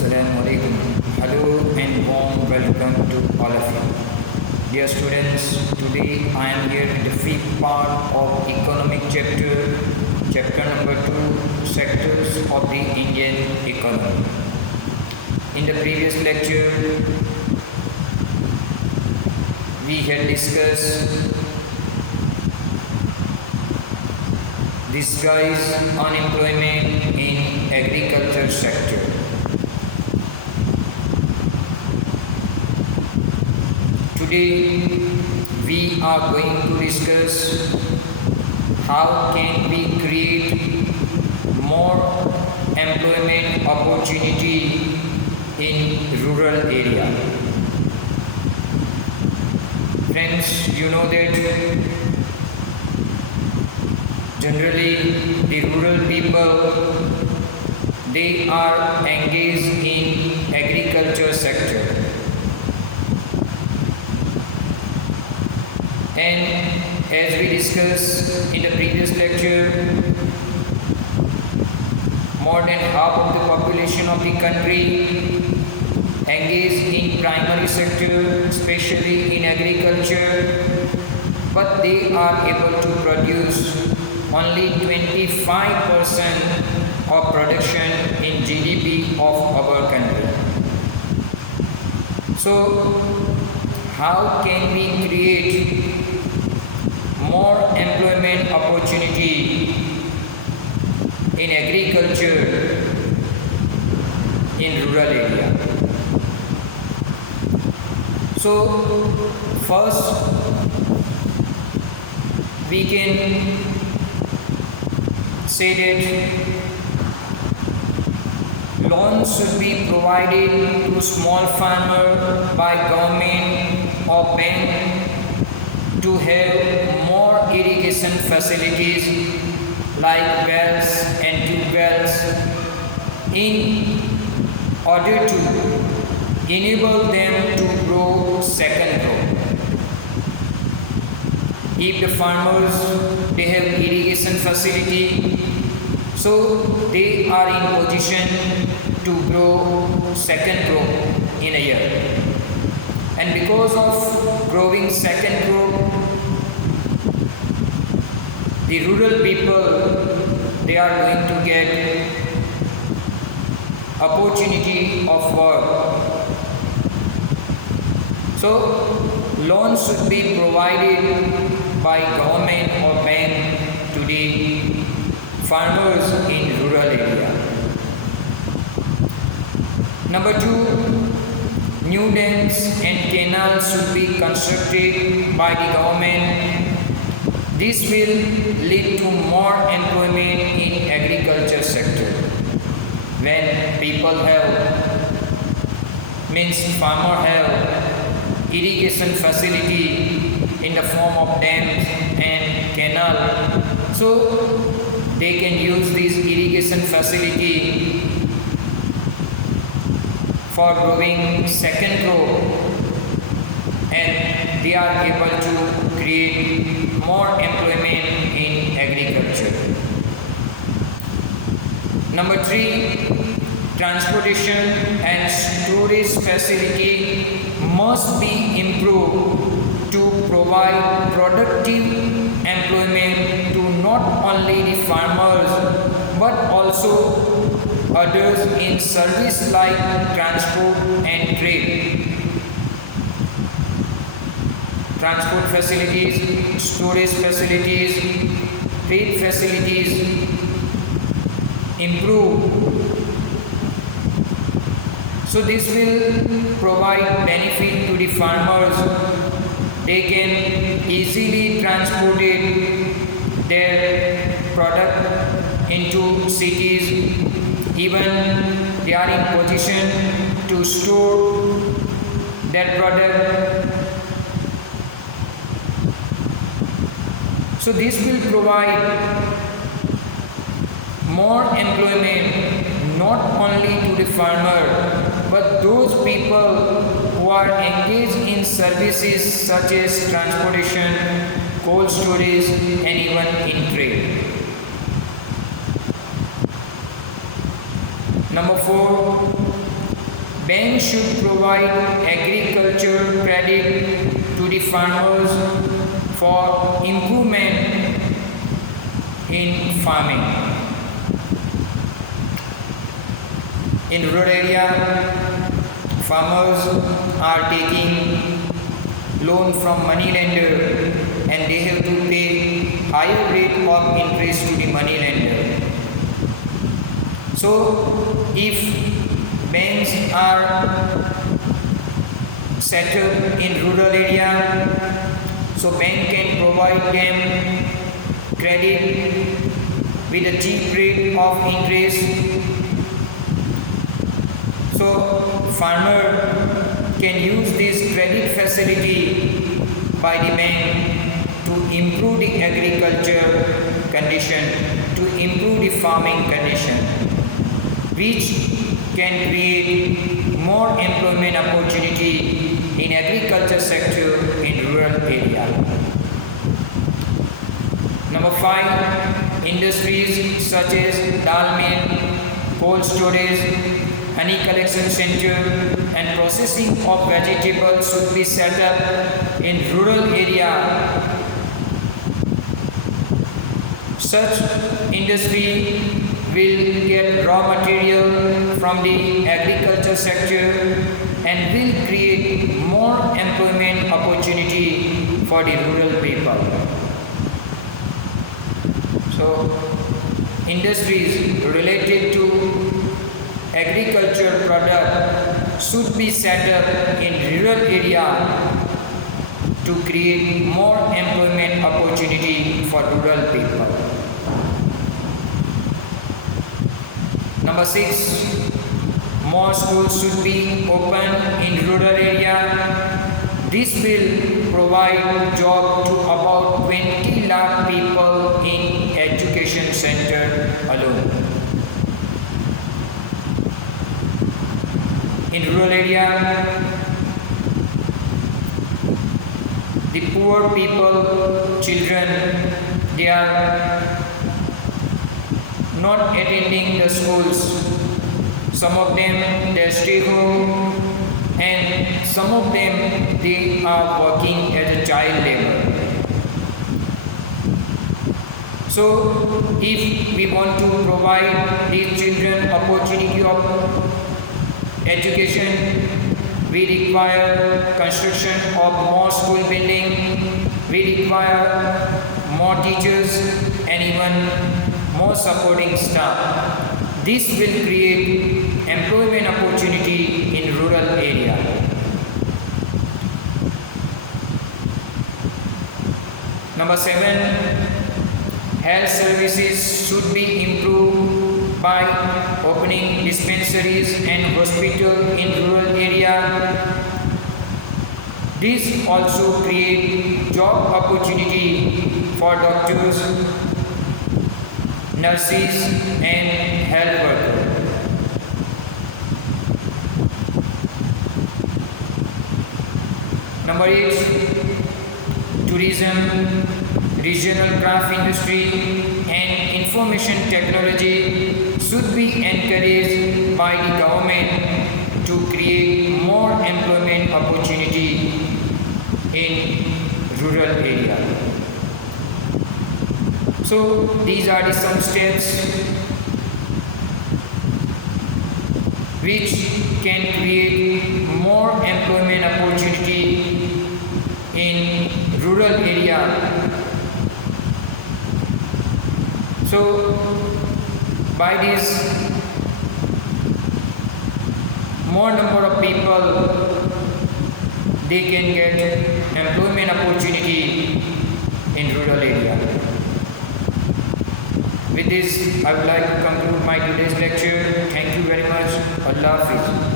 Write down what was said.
Assalamu alaikum. Hello and warm welcome to all of you. Dear students, today I am here in the fifth part of economic chapter number 2, sectors of the Indian economy. In the previous lecture, we had discussed disguised unemployment in agriculture sector. Today we are going to discuss how can we create more employment opportunity in rural area. Friends, you know that generally the rural people, they are engaged in agriculture sector. And as we discussed in the previous lecture, more than half of the population of the country engaged in primary sector, especially in agriculture, but they are able to produce only 25% of production in GDP of our country. So, how can we create more employment opportunity in agriculture in rural area? So first we can say that loans should be provided to small farmer by government or bank to have more irrigation facilities like wells and tube wells in order to enable them to grow second crop. If the farmers, they have irrigation facility, so they are in position to grow second crop in a year. And because of growing second crop, the rural people, they are going to get opportunity of work. So loans should be provided by government or bank to the farmers in rural area. Number 2, new dams and canals should be constructed by the government. This will lead to more employment in agriculture sector. When people have, means farmer have irrigation facility in the form of dams and canal, so they can use this irrigation facility for growing second crop, and they are able to create more employment in agriculture. Number 3, transportation and storage facility must be improved to provide productive employment to not only the farmers but also others in service like transport and trade. Transport facilities, storage facilities, trade facilities improve. So this will provide benefit to the farmers. They can easily transport their product into cities. Even they are in position to store their product. So this will provide more employment not only to the farmer but those people who are engaged in services such as transportation, cold storage and even in trade. Number 4, banks should provide agriculture credit to the farmers for improvement in farming. In rural area, farmers are taking loan from money lender and they have to pay higher rate of interest to the money lender. So if banks are set up in rural area, so bank can provide them credit with a cheap rate of interest. So farmer can use this credit facility by the bank to improve the agriculture condition, to improve the farming condition, which can create more employment opportunity in agriculture sector in rural area. Number 5, industries such as dal mill, cold storage, honey collection center and processing of vegetables should be set up in rural area. Such industry will get raw material from the agriculture sector and will create more employment opportunity for the rural people. So, industries related to agriculture product should be set up in rural area to create more employment opportunity for rural people. Number 6, more schools should be open in rural area. This will provide job to about 20 lakh people in education center alone. In rural area, the poor people, children, they are not attending the schools. Some of them they stay home and some of them they are working as a child labor. So if we want to provide these children opportunity of education, we require construction of more school building, we require more teachers and even more supporting staff. This will create employment opportunity in rural area. Number 7, health services should be improved by opening dispensaries and hospitals in rural area. This also create job opportunity for doctors, nurses and health workers. Number 8, tourism, regional craft industry and information technology should be encouraged by the government to create more employment opportunity in rural area. So these are the some steps which can create more employment opportunity in rural area. So by this, more number of people they can get employment opportunity in rural area. With this, I would like to conclude my today's lecture. Thank you very much. Allah Hafiz.